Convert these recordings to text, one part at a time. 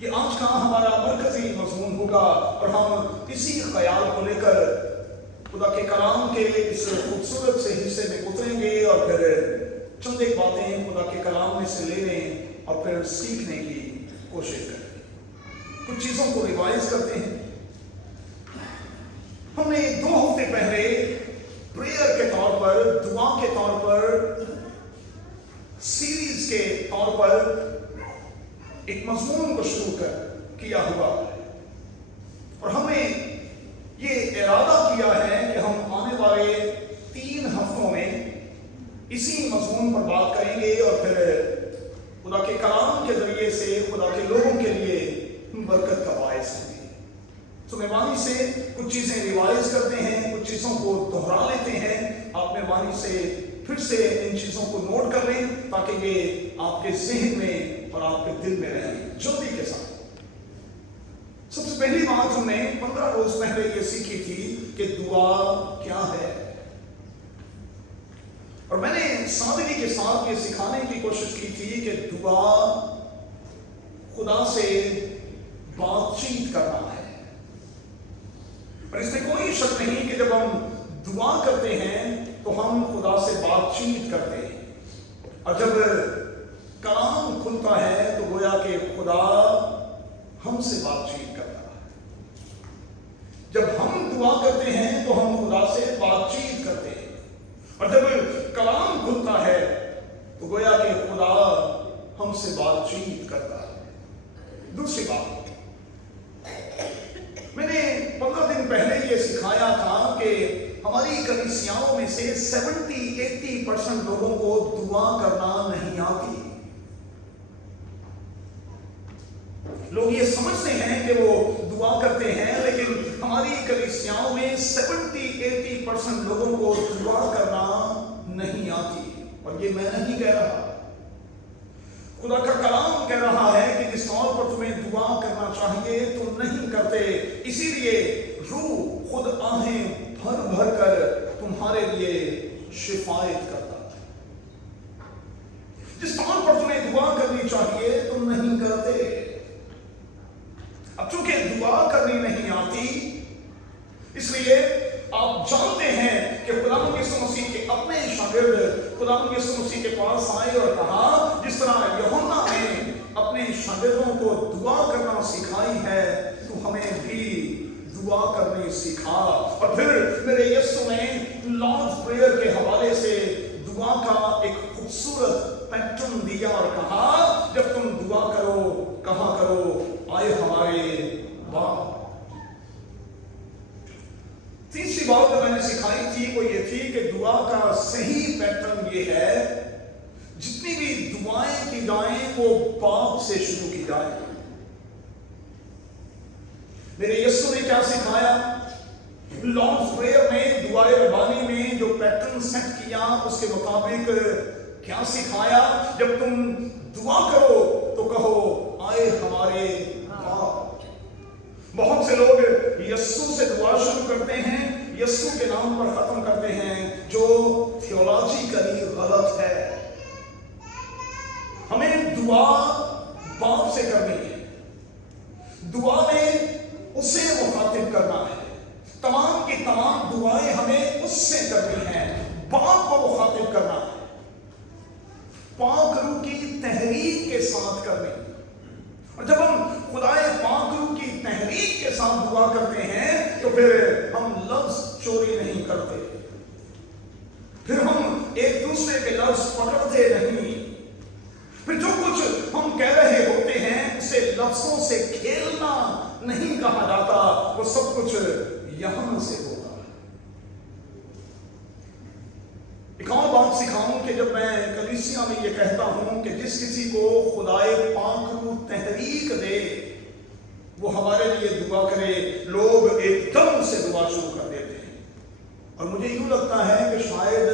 یہ آج کا ہمارا مرکزی مضمون ہوگا اور ہم اسی خیال کو لے کر خدا کے کلام کے اس خوبصورت سے حصے میں اتریں گے اور پھر چند ایک باتیں خدا کے کلام میں سے لینے اور پھر سیکھنے کی کوشش کریں گے۔ کچھ چیزوں کو ریوائز کرتے ہیں۔ ہم نے 2 ہفتے پہلے پریئر کے طور پر، دعا کے طور پر، سیریز کے طور پر ایک مضمون کو شروع کیا ہوا اور ہم نے یہ ارادہ کیا ہے کہ ہم آنے والے 3 ہفتوں میں اسی مضمون پر بات کریں گے اور پھر خدا کے کلام کے ذریعے سے خدا کے لوگوں کے لیے برکت کا باعث ہوں گے۔ تو مہربانی سے کچھ چیزیں ریوائز کرتے ہیں، کچھ چیزوں کو دہرا لیتے ہیں۔ آپ مہربانی سے پھر سے ان چیزوں کو نوٹ کر لیں تاکہ یہ آپ کے ذہن میں اور آپ کے دل میں رہیں جلدی کے ساتھ۔ سب سے پہلی بات ہم نے 15 روز پہلے یہ سیکھی تھی کہ دعا کیا ہے، اور میں نے سادگی کے ساتھ یہ سکھانے کی کوشش کی تھی کہ دعا خدا سے بات چیت کرنا ہے۔ اور اس میں کوئی شک نہیں کہ جب ہم دعا کرتے ہیں تو ہم خدا سے بات چیت کرتے ہیں، اور جب کلام کھلتا ہے تو گویا کہ خدا ہم سے بات چیت کرتا ہے۔ جب ہم دعا کرتے ہیں تو ہم خدا سے بات چیت کرتے ہیں، اور جب کلام کھلتا ہے تو گویا کہ خدا ہم سے بات چیت کرتا ہے۔ دوسری بات، میں نے 15 دن پہلے یہ سکھایا تھا کہ ہماری کلیسیاؤں میں سے 70-80% لوگوں کو دعا کرنا نہیں آتی۔ لوگ یہ سمجھتے ہیں کہ وہ دعا کرتے ہیں، لیکن ہماری کلیسیاؤں میں 70-80% لوگوں کو دعا کرنا نہیں آتی، اور یہ میں نہیں کہہ رہا، خدا کا کلام کہہ رہا ہے کہ جس طور پر تمہیں دعا کرنا چاہیے تم نہیں کرتے، اسی لیے روح خود آہیں بھر بھر کر تمہارے لیے شفاعت کرتا ہے۔ جس طور پر تمہیں دعا کرنی چاہیے تم نہیں کرتے۔ اب چونکہ دعا کرنی نہیں آتی، اس لیے آپ جانتے ہیں کہ خداوند یسوع مسیح کے اپنے شاگرد خداوند یسوع مسیح کے پاس آئے اور کہا، جس طرح یوحنا نے اپنے شاگردوں کو دعا کرنا سکھائی ہے تو ہمیں بھی دعا کرنی سکھا۔ اور پھر میرے یسوع نے لارڈز پریئر کے حوالے سے دعا کا ایک خوبصورت پیٹرن دیا اور کہا، جب تم دعا کرو کہا کرو، آئے ہمارے باپ۔ تیسری بات جو میں نے سکھائی تھی وہ یہ تھی کہ دعا کا صحیح پیٹرن یہ ہے، جتنی بھی دعائیں کی جائیں وہ باپ سے شروع کی جائیں۔ میرے یسوع نے کیا سکھایا؟ لارڈز پریئر میں، دعائے ربانی میں جو پیٹرن سیٹ کیا اس کے مطابق کیا سکھایا؟ جب تم دعا کرو تو کہو، آئے ہمارے باپ۔ بہت سے لوگ یسوع سے دعا شروع کرتے ہیں، یسوع کے نام پر ختم کرتے ہیں، جو تھیولوجیکلی غلط ہے۔ ہمیں دعا باپ سے کرنی ہے، دعا میں اسے مخاطب کرنا ہے، تمام کی تمام دعائیں ہمیں اس سے کرنی ہیں، باپ کو مخاطب کرنا ہے، پاک روح کی تحریک کے ساتھ کرنی ہے۔ اور جب ہم خدائے پاک روح کی تحریک کے ساتھ دعا کرتے ہیں تو پھر ہم لفظ چوری نہیں کرتے، پھر ہم ایک دوسرے کے لفظ پکڑتے نہیں، پھر جو کچھ ہم کہہ رہے ہوتے ہیں اسے لفظوں سے کھیلنا نہیں کہا جاتا، وہ سب کچھ یہاں سے ہوگا۔ ایک اور بات سکھاؤں کہ جب میں کلیسیا میں یہ کہتا ہوں کہ جس کسی کو خدائے پاک روح تحریک دے وہ ہمارے لیے دعا کرے، لوگ ایک دم سے دعا شروع کر دیتے ہیں، اور مجھے یوں لگتا ہے کہ شاید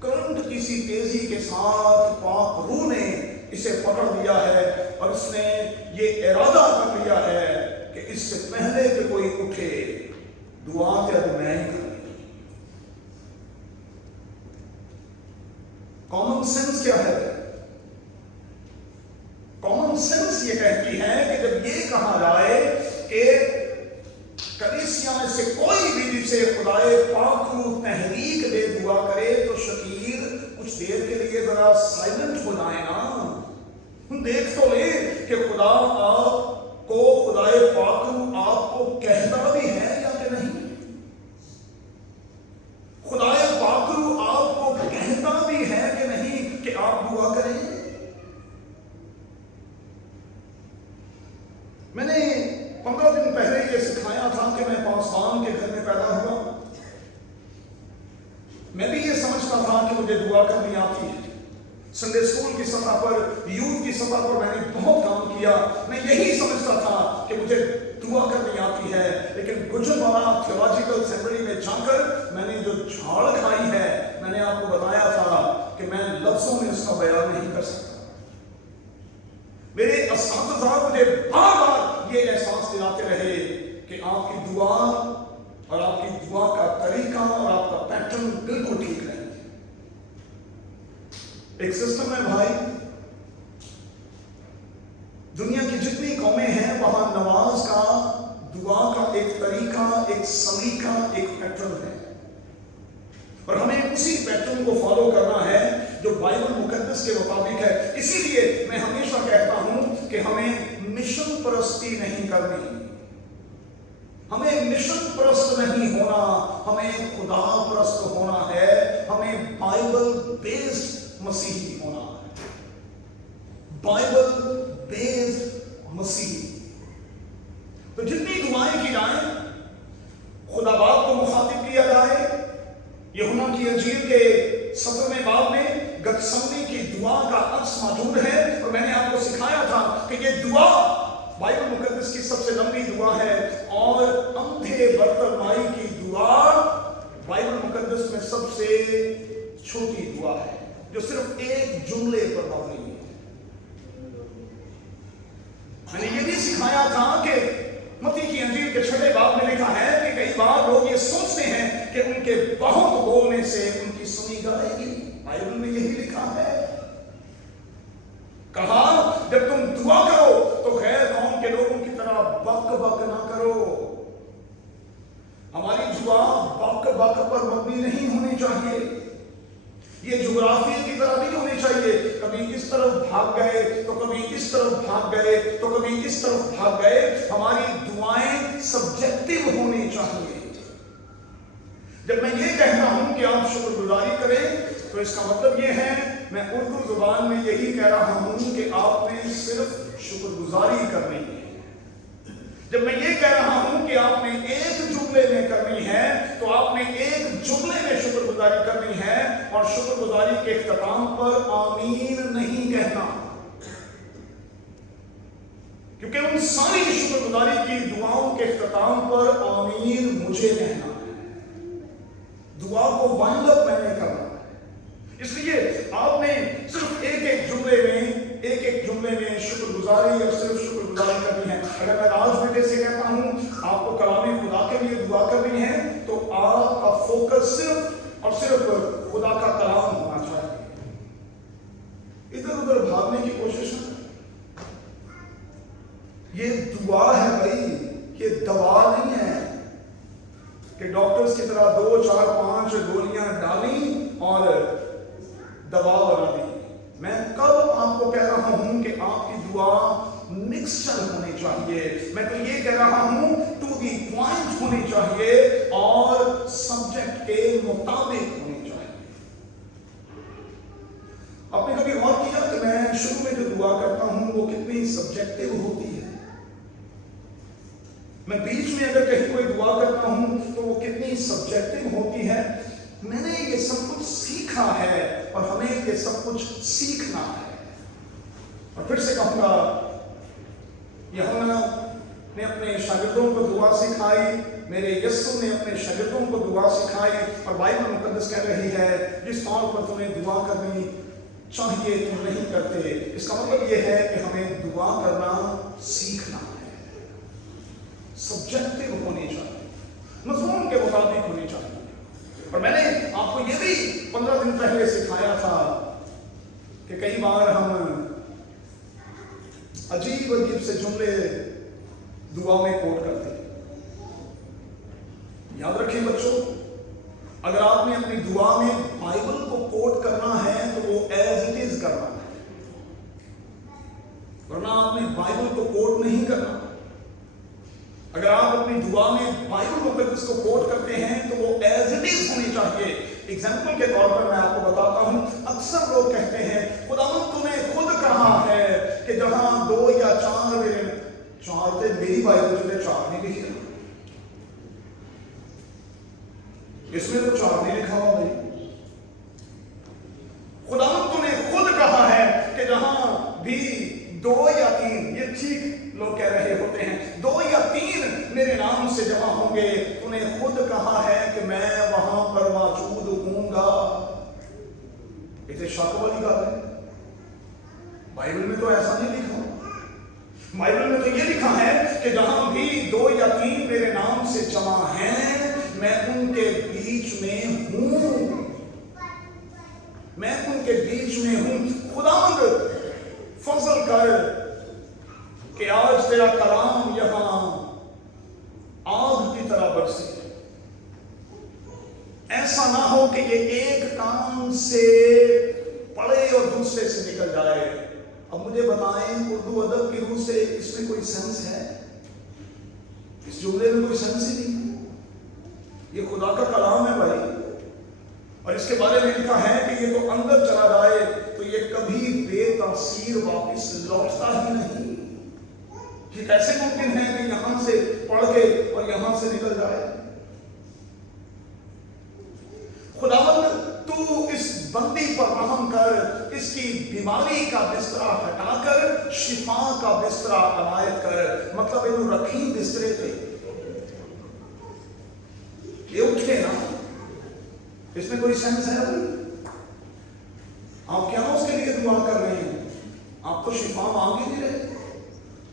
کرنٹ کسی تیزی کے ساتھ پاک روح نے اسے پکڑ لیا ہے اور اس نے یہ ارادہ کر لیا ہے کہ اس سے پہلے کہ کوئی اٹھے دعا جب میں ہی کروں۔ کامن سینس کیا ہے؟ کامن سینس یہ کہتی ہے کہ اسے خدائے پاک کو تحریک دے دعا کرے تو شکیر کچھ دیر کے لیے ذرا سائلنٹ ہو جائے نا. دیکھ تو لے کہ خدا آپ کو خدائے پاک آپ کو کہتا بھی ہے یا کہ نہیں. خدائے پاک آپ کو کہتا بھی ہے کہ نہیں کہ آپ دعا کریں. میں نے 15 دن پہلے یہ سکھایا تھا کہ میں پاکستان کے گھر میں پیدا ہوا. میں بھی یہ سمجھتا تھا کہ مجھے دعا کرنی آتی ہے. سنڈے اسکول کی سطح پر، یوتھ کی سطح پر میں نے بہت کام کیا. میں یہی سمجھتا تھا کہ مجھے دعا کرنی آتی ہے. لیکن گجرانوالہ تھیولوجیکل سیمینری میں جا کر میں نے جو جھاڑ کھائی ہے، میں نے آپ کو بتایا تھا کہ میں لفظوں میں اس کا بیان نہیں کر سکتا. میرے اساتذہ مجھے بار بار یہ احساس دلاتے رہے کہ آپ کی دعا اور آپ کی دعا کا طریقہ اور آپ کا پیٹرن بالکل ٹھیک ہے. ایک سسٹم ہے بھائی، دنیا کی جتنی قومیں ہیں وہاں نماز کا، دعا کا ایک طریقہ، ایک سلیقہ، ایک پیٹرن ہے. اور ہمیں اسی پیٹرن کو فالو کرنا ہے جو بائبل مقدس کے مطابق ہے. اسی لیے میں ہمیشہ کہتا ہوں کہ ہمیں مشن پرستی نہیں کرنی، ہمیں مشن پرست نہیں ہونا، ہمیں خدا پرست ہونا ہے. ہمیں بائبل بیسڈ مسیحی ہونا ہے، بائبل بیسڈ مسیحی. تو جتنی دعائیں کی جائیں خدا باپ کو مخاطب کیا جائے. یوحنا کی انجیل کے 17ویں باب میں گتسمنی کی دعا کا عکس موجود ہے. اور میں نے آپ کو سکھایا تھا کہ یہ دعا بائبل مقدس کی سب سے لمبی دعا ہے، اور اندھے برتن مائی کی دعا بائبل مقدس میں سب سے چھوٹی دعا ہے جو صرف ایک جملے پر مبنی ہے. میں نے یہ بھی سکھایا تھا کہ متی کی انجیل کے 6 باب میں لکھا ہے کہ کئی بار لوگ یہ سوچتے ہیں کہ ان کے بہت بولنے سے ان کی سنی جائے گی. بائبل میں یہی لکھا ہے. کہا جب تم دعا کرو تو غیر قوم کے لوگوں کی طرح بک بک نہ کرو. ہماری دعا بک بک پر مبنی نہیں ہونی چاہیے. یہ جغرافیے کی طرح نہیں ہونی چاہیے. کبھی اس طرف بھاگ گئے تو کبھی اس طرف بھاگ گئے تو کبھی اس طرف بھاگ گئے. ہماری دعائیں سبجیکٹو ہونی چاہیے. جب میں یہ کہتا ہوں کہ آپ شکر گزاری کریں تو اس کا مطلب یہ ہے، میں اردو زبان میں یہی کہہ رہا ہوں کہ آپ نے صرف شکر گزاری کرنی ہے. جب میں یہ کہہ رہا ہوں کہ آپ نے ایک جملے میں کرنی ہے تو آپ نے ایک جملے میں شکر گزاری کرنی ہے. اور شکر گزاری کے اختتام پر آمین نہیں کہنا، کیونکہ ان ساری شکر گزاری کی دعاؤں کے اختتام پر آمین مجھے کہنا ہے. دعا کو وائنڈ اپ میں نے کرنا ہے. اس لیے آپ نے صرف ایک جملے میں شکر گزاری اور صرف شکر گزاری کرنی ہے. اگر میں آج بیٹے سے کہتا ہوں آپ کو کلام خدا کے لیے دعا کرنی ہے تو آپ کا فوکس صرف اور صرف خدا کا کلام ہونا چاہیے. ادھر ادھر بھاگنے کی کوشش نہ. یہ دعا ہے بھائی، یہ دوا نہیں ہے کہ ڈاکٹرز کی طرح 2 4 5 گولیاں ڈالیں اور دوا بنا دی. میں کب آپ کو کہہ رہا ہوں کہ آپ کی دعا مکسچر ہونی چاہیے. میں تو یہ کہہ رہا ہوں ٹو دی پوائنٹ ہونی چاہیے اور سبجیکٹ کے مطابق ہونی چاہیے. آپ نے کبھی غور کیا کہ میں شروع میں جو دعا کرتا ہوں وہ کتنی سبجیکٹو ہوتی ہے؟ میں بیچ میں اگر کہیں کوئی دعا کرتا ہوں تو وہ کتنی سبجیکٹو ہوتی ہے. میں نے یہ سب کچھ سیکھا ہے اور ہمیں یہ سب کچھ سیکھنا ہے. اور پھر سے کہوں گا، یوحنا نے اپنے شاگردوں کو دعا سکھائی، میرے یسوع نے اپنے شاگردوں کو دعا سکھائی. اور بائبل مقدس کہہ رہی ہے جس طور پر تمہیں دعا کرنی چاہیے تم نہیں کرتے. اس کا مطلب یہ ہے کہ ہمیں دعا کرنا سیکھنا ہے. سبجیکٹو ہونی چاہیے، مضمون کے مطابق ہونی چاہیے. اور میں نے آپ کو یہ بھی 15 دن پہلے سکھایا تھا کہ کئی بار ہم عجیب عجیب سے جملے دعا میں کوٹ کرتے ہیں. یاد رکھیں بچوں، اگر آپ نے اپنی دعا میں بائبل کو کوٹ کرنا ہے تو وہ ایز اٹ از کرنا ہے، ورنہ آپ نے بائبل کو کوٹ نہیں کرنا۔ اگر آپ اپنی دعا میں بائبل مقدس کو کوٹ کرتے ہیں تو وہ ایز اٹ از ہونی چاہیے۔ ایگزامپل کے طور پر میں آپ کو بتاتا ہوں، اکثر لوگ کہتے ہیں خداوند تو نے خود کہا ہے کہ جہاں 2 یا 4 میرے 4 تھے، میری بائبل جو 4 نہیں لکھی، اس میں تو 4 نہیں لکھا ہوا بھائی۔ خداوند تو نے خود کہا ہے کہ جہاں بھی 2 یا 3، یہ ٹھیک لوگ کہہ رہے ہوتے ہیں 2 یا 3 میرے نام سے جمع ہوں گے، تو نے خود کہا ہے کہ میں وہاں پر موجود ہوں گا۔ یہ شک والی بات ہے، بائبل میں تو ایسا نہیں لکھا۔ بائبل میں تو یہ لکھا ہے کہ جہاں بھی 2 یا 3 میرے نام سے جمع ہیں، میں ان کے بیچ میں ہوں، میں ان کے بیچ میں ہوں۔ خداوند فضل کر کہ آج تیرا کلام یہاں آگ کی طرح برسے، ایسا نہ ہو کہ یہ ایک کان سے پڑھے اور دوسرے سے نکل جائے۔ اب مجھے بتائیں، اردو ادب کی روح سے اس میں کوئی سینس ہے؟ اس جملے میں کوئی سینس ہی نہیں۔ یہ خدا کا کلام ہے بھائی، اور اس کے بارے میں لکھا ہے کہ یہ تو اندر چلا جائے تو یہ کبھی بے تاثیر واپس لوٹتا ہی نہیں۔ یہ کیسے ممکن ہے کہ یہاں سے پڑھ کے اور یہاں سے نکل جائے؟ خداوند تو اس بندی پر رحم کر، اس کی بیماری کا بستر ہٹا کر شفا کا بستر عنایت کر۔ مطلب انہوں رکھیں بسترے پہ، یہ اٹھے نا، اس میں کوئی سینس ہے ابھی؟ آپ کیا اس کے لیے دعا کر رہے ہیں؟ آپ تو شفا مانگ ہی نہیں رہے،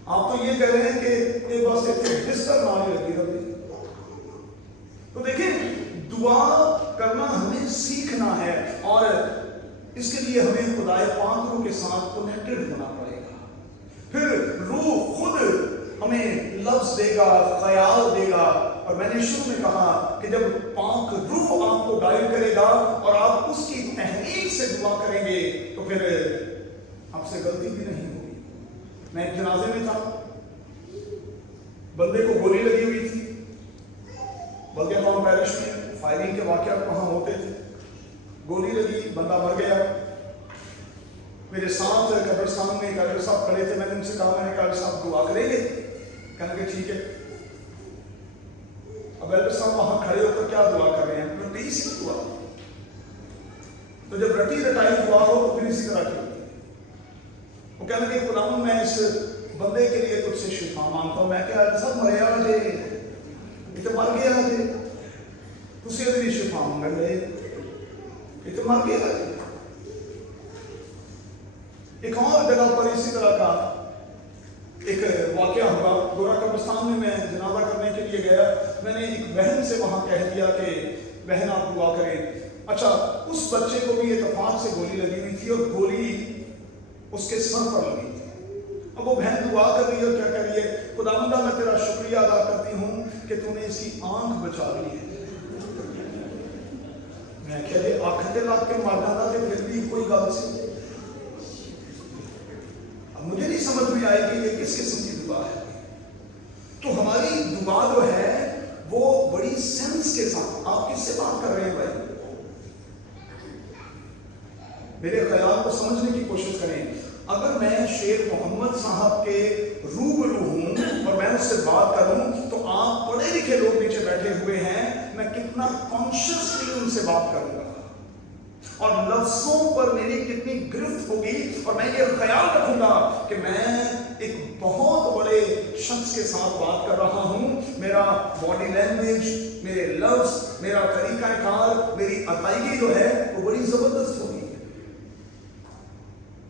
آپ تو یہ کہہ رہے ہیں کہ یہ بس بستر نہ لگی رہے۔ تو دیکھیں، دعا کرنا ہمیں سیکھنا ہے، اور اس کے لیے ہمیں خدائے پاک روح کے ساتھ کنیکٹڈ ہونا پڑے گا۔ پھر روح خود ہمیں لفظ دے گا، خیال دے گا، اور میں نے شروع میں کہا کہ جب پاک روح آپ کو گائیڈ کرے گا اور آپ اس کی تحریک سے دعا کریں گے تو پھر آپ سے غلطی بھی نہیں ہوگی۔ میں ایک جنازے میں تھا، بندے کو گولی لگی ہوئی تھی، بلکہ ٹاؤن پیرش میں فائرنگ کے واقعات وہاں ہوتے تھے، گولی لگی، بندہ مر گیا۔ میرے ساتھ قبرستان میں ڈاکٹر صاحب کھڑے تھے، میں نے ان سے کہا، میں نے کہا صاحب دعا کریں گے؟ کہنے کہ ٹھیک ہے۔ اب ڈاکٹر صاحب وہاں کھڑے ہو کر کیا دعا کر رہے ہیں؟ رٹی سی دعا۔ تو جب رٹی رٹائی دعا ہو تو پھر اسی طرح کی وہ کہنے کہ خداوند میں اس بندے کے لیے تجھ سے شفا مانگتا ہوں۔ میں کہا سب مریا جے، یہ تو مر گیا جے، تسی ادھر شفا مانگ لے، یہ تو مر گیا جے۔ ایک اور جگہ پر اسی طرح کا ایک واقعہ ہوا، گورا قبرستان میں جنازہ کرنے کے لیے گیا، میں نے ایک بہن سے وہاں کہہ دیا کہ بہن آپ دعا کریں۔ اچھا، اس بچے کو بھی اتفاق سے گولی لگی ہوئی تھی اور گولی اس کے سر پر لگی تھی۔ اب وہ بہن دعا کر رہی ہے اور کیا کہہ رہی ہے؟ خداوندہ میں تیرا شکریہ ادا کرتی ہوں کہ تو نے اس کی آنکھ بچا لی ہے۔ میں کہہ دے آنکھ کے لگ کے مارنا تھا کہ پھر بھی کوئی گل سی۔ اب مجھے نہیں سمجھ میں آئے کہ یہ کس قسم کی دعا ہے۔ تو ہماری دعا جو ہے وہ بڑی سینس کے ساتھ، آپ کس سے بات کر رہے ہیں بھائی؟ میرے خیال کو سمجھنے کی کوشش کریں۔ اگر میں شیخ محمد صاحب کے روبرو ہوں اور میں اس سے بات کروں تو آپ پڑھے لکھے لوگ نیچے بیٹھے ہوئے ہیں، میں کتنا کانشیسلی ان سے بات کروں گا اور لفظوں پر میری کتنی گرفت ہوگی، اور میں یہ خیال رکھوں گا کہ میں ایک بہت بڑے شخص کے ساتھ بات کر رہا ہوں۔ میرا باڈی لینگویج، میرے لفظ، میرا طریقہ کار، میری ادائیگی جو ہے وہ بڑی زبردست ہوگی۔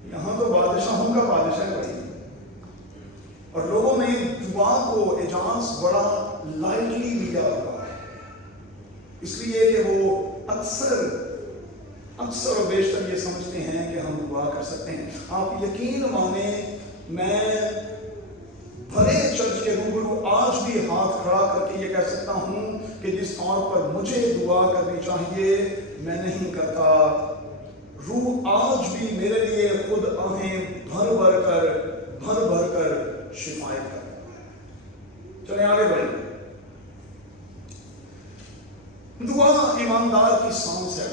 یہاں تو بادشاہوں کا بادشاہ بھائی، اور لوگوں نے دعا کو اعجاز بڑا لائٹلی لیا ہوا ہے، اس لیے کہ وہ اکثر اور بیشتر یہ سمجھتے ہیں کہ ہم دعا کر سکتے ہیں۔ آپ یقین مانیں، میں بھرے چرچ کے روبرو آج بھی ہاتھ کھڑا کر کے یہ کہہ سکتا ہوں کہ جس طور پر مجھے دعا کرنی چاہیے، میں نہیں کرتا۔ روح آج بھی میرے لیے خود آہیں بھر بھر کر شفائیں کرتا ہے۔ چلیں آگے بڑھیں۔ دعا ایماندار کی سانس ہے،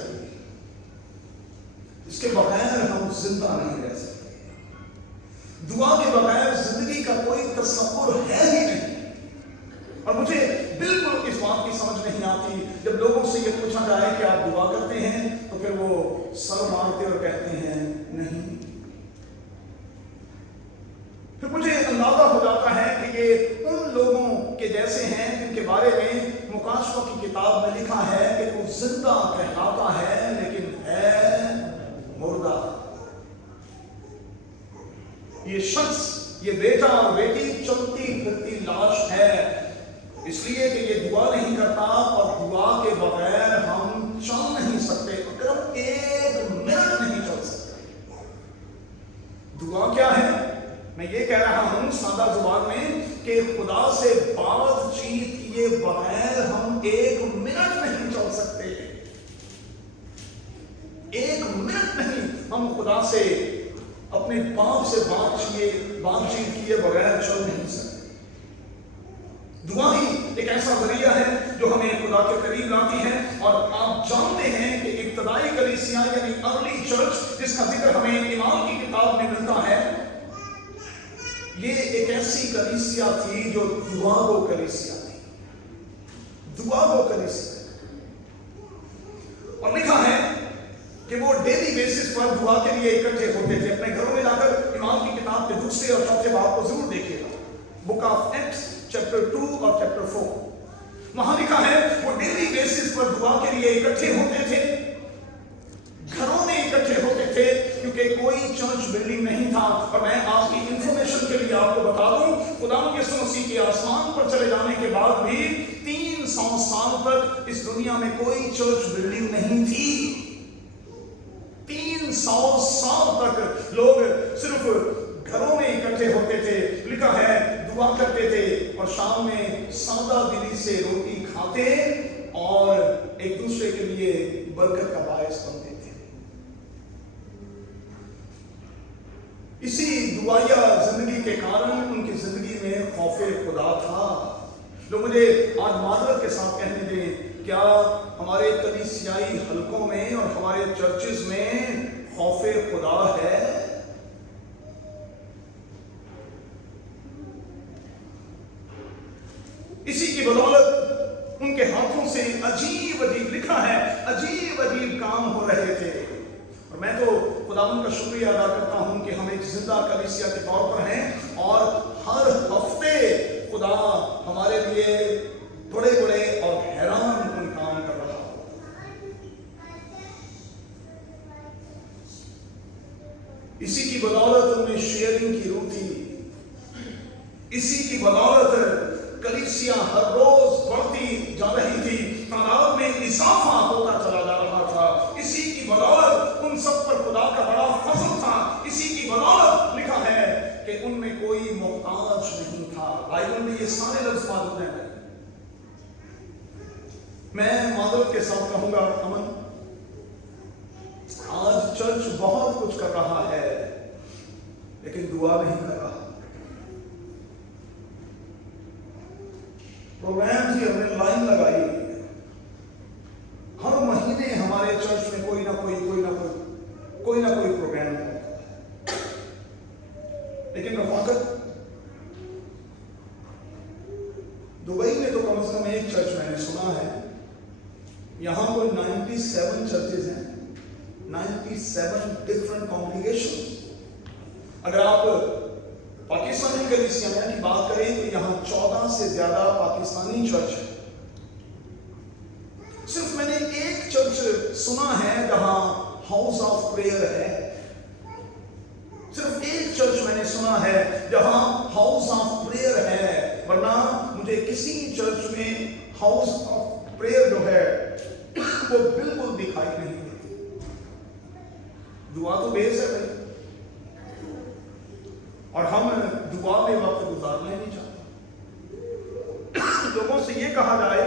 اس کے بغیر ہم زندہ نہیں رہ سکتے۔ دعا کے بغیر زندگی کا کوئی تصور ہے ہی نہیں۔ اور مجھے بالکل اس بات کی سمجھ نہیں آتی جب لوگوں سے یہ پوچھا جائے کہ آپ دعا کرتے ہیں تو پھر وہ سر مارتے اور کہتے ہیں نہیں۔ پھر مجھے اندازہ ہو جاتا ہے کہ یہ ان لوگوں کے جیسے ہیں جن کے بارے میں مکاشفہ کی کتاب میں لکھا ہے کہ وہ زندہ کہلاتا ہے لیکن ہے مردہ۔ یہ شخص، یہ بیٹا اور بیٹی چلتی پھرتی لاش ہے، اس لیے کہ یہ دعا نہیں کرتا، اور دعا کے بغیر ہم چل نہیں سکتے، اگر ہم ایک منٹ نہیں چل سکتے۔ دعا کیا ہے؟ میں یہ کہہ رہا ہوں سادہ زبان میں کہ خدا سے بات چیت کیے بغیر ہم ایک منٹ نہیں چل سکتے۔ ایک منٹ نہیں ہم خدا سے، اپنے باپ سے بات چیت کیے بغیر چل نہیں سکتے۔ دعا ہی ایک ایسا ذریعہ ہے جو ہمیں خدا کے قریب لاتی ہے، اور آپ جانتے ہیں کہ ابتدائی کلیسیا یعنی ارلی چرچ جس کا ذکر ہمیں ایمان کی کتاب میں ملتا ہے، یہ ایک ایسی کلیسیا تھی جو دعا گو کلیسیا تھی۔ دعا گو کلیسیا، اور لکھا ہے کہ وہ ڈیلی بیسس پر دعا کے لیے اکٹھے ہوتے تھے۔ اپنے گھروں میں جا کر ایمان کی کتاب کے دوسرے اور چوتھے باب کو ضرور دیکھیے گا، بک آف ایکٹس چیپٹر 2 اور چیپٹر 4۔ وہاں لکھا ہے وہ ڈیلی بیسس پر دعا کے لیے اکٹھے ہوتے تھے، گھروں میں اکٹھے ہوتے تھے، کیونکہ کوئی چرچ بلڈنگ نہیں تھا۔ اور میں آپ کی انفارمیشن کے لیے آپ کو بتا دوں، خداوند یسوع مسیح کے آسمان پر چلے جانے کے بعد بھی 300 سال تک اس دنیا میں کوئی چرچ بلڈنگ نہیں تھی۔ 300 سال تک لوگ صرف گھروں میں اکٹھے ہوتے تھے، لکھا ہے دعا کرتے تھے، اور شام میں سادہ دلی سے روٹی کھاتے اور ایک دوسرے کے لیے برکت کا باعث بنتے تھے۔ اسی دعائیا زندگی کے کارن ان کی زندگی میں خوف خدا تھا۔ لوگ مجھے آج معذرت کے ساتھ کہنے دیں، کیا ہمارے کلیسیائی حلقوں میں اور ہمارے چرچز میں خوف خدا ہے؟ اسی کی بدولت ان کے ہاتھوں سے عجیب عجیب، لکھا ہے عجیب عجیب کام ہو رہے تھے۔ اور میں تو خداوند کا شکریہ ادا کرتا ہوں کہ ہم ایک زندہ کلیسیا کے طور پر ہیں، اور ہر ہفتے خدا ہمارے لیے بڑے بڑے اور حیران کن کام کر رہا ہو۔ اسی کی بدولت ان میں شیئرنگ کی روح تھی، اسی کی بدولت کلیسیا ہر روز بڑھتی جا رہی تھی، تعداد میں اضافہ ہوتا چلا جا رہا تھا۔ اسی کی بدولت ان سب پر خدا کا بڑا فضل تھا۔ اسی کی بدولت لکھا ہے کہ ان میں کوئی محتاج نہیں تھا۔ بائبل میں یہ سارے لفظ موجود ہیں۔ میں معذرت کے ساتھ کہوں گا، امن، آج چرچ بہت کچھ کر رہا ہے لیکن دعا نہیں کر رہا۔ پروگرامز کی ہم نے لائن لگائی، ہر مہینے ہمارے چرچ میں کوئی نہ کوئی پروگرام ہوتا ہے، لیکن رفاقت دبئی میں تو کم از کم ایک چرچ میں نے سنا ہے، یہاں کوئی 97 چرچز ہیں، 97 ڈفرنٹ کانگریگیشن۔ اگر آپ پاکستانی کلیسیا کی بات کریں تو یہاں 14 سے زیادہ پاکستانی چرچ ہے۔ صرف میں نے ایک چرچ سنا ہے جہاں ہاؤس آف پریئر ہے، صرف ایک چرچ میں نے سنا ہے جہاں ہاؤس آف پریئر ہے، ورنہ مجھے کسی چرچ میں ہاؤس آف پریئر جو ہے وہ بالکل دکھائی نہیں دیتی۔ دعا تو بیس ہے بھائی، اور ہم دعا میں وقت گزارنا نہیں چاہتے۔ لوگوں سے یہ کہا جائے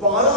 12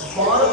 12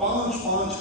5-5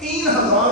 3000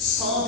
7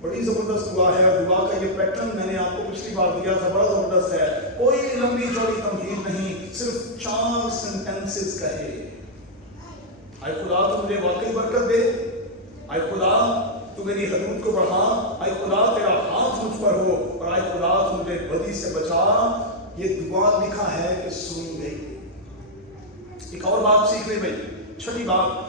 بڑی زبردست دعا ہے، اور دعا کا یہ پیٹرن میں نے آپ کو پچھلی بار دیا تھا، بڑا زبردست ہے. کوئی لمبی چوڑی تمہید نہیں، صرف 4 سینٹینسز کہے. اے خدا تو مجھے واقعی برکت دے، اے خدا تو میری حدود کو بڑھا، اے خدا تیرا ہاتھ مجھ پر ہو، اور اے خدا تو مجھے بدی سے بچا. یہ دعا لکھا ہے کہ سنی گئی. ایک اور بات سیکھ لیں بھائی، چھٹی بات،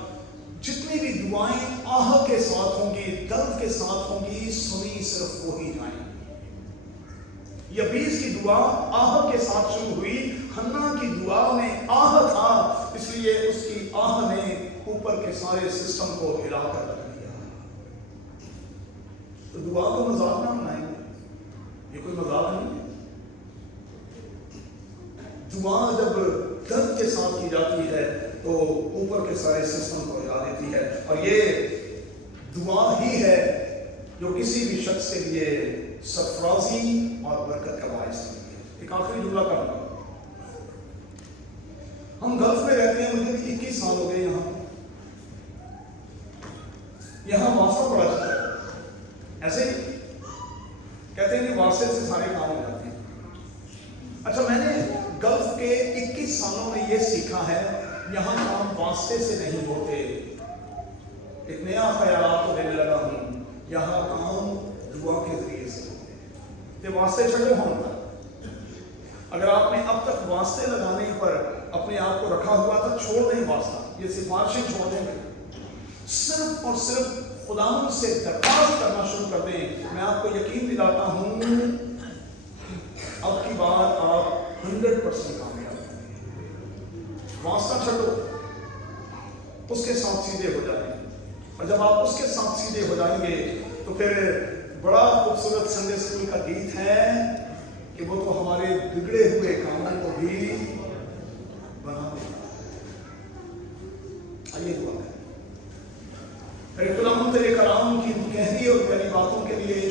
جتنی بھی دعائیں آہ کے ساتھ ہوں گی، درد کے ساتھ ہوں گی، سنی صرف وہی جائیں. یبیس کی دعا آہ کے ساتھ شروع ہوئی، حنا کی دعا میں آہ تھا، اس لیے اس کی آہ نے اوپر کے سارے سسٹم کو ہلا کر رکھ دیا. تو دعا کو مذاق نہ بنائیں گے، یہ کوئی مذاق نہیں ہے. دعا جب درد کے ساتھ کی جاتی ہے تو اوپر کے سارے سسٹم کو ہلا دیتی ہے، اور یہ دعا ہی ہے جو کسی بھی شخص کے لیے سرفرازی اور برکت کا باعث ہوتی ہے. ایک آخری جملہ کہوں گا. ہم گلف میں رہتے ہیں، مجھے بھی 21 سال ہو گئے یہاں واسطہ پڑا جاتا ہے. ایسے ہی کہتے ہیں کہ واسطے سے سارے کام ہو جاتے ہیں. اچھا، میں نے گلف کے 21 سالوں میں یہ سیکھا ہے، یہاں کام واسطے سے نہیں ہوتے. ایک نیا خیال آپ کو دینے لگا ہوں، یہاں کام دعا کے ذریعے سے ہوتے ہیں. یہ واسطے چھوڑو ہم پر. اگر آپ نے اب تک واسطے لگانے پر اپنے آپ کو رکھا ہوا تھا، چھوڑ دیں واسطہ، یہ سفارشیں چھوڑ دیں. صرف اور صرف خدا سے درخواست کرنا شروع کر دیں. میں آپ کو یقین دلاتا ہوں اب کی بار آپ 100% کامیاب ہوں گے. واسطہ چھوڑو، اس کے ساتھ سیدھے ہو جائیں. اور جب آپ اس کے ساتھ سیدھے ہو جائیں گے تو پھر بڑا خوبصورت سنڈے اسکول کا گیت ہے کہ وہ تو ہمارے بگڑے ہوئے کاموں کو بھی بنا دے. آئیے دعا کریں. خدا تیرے کلام کی گہری اور پیاری باتوں کے لیے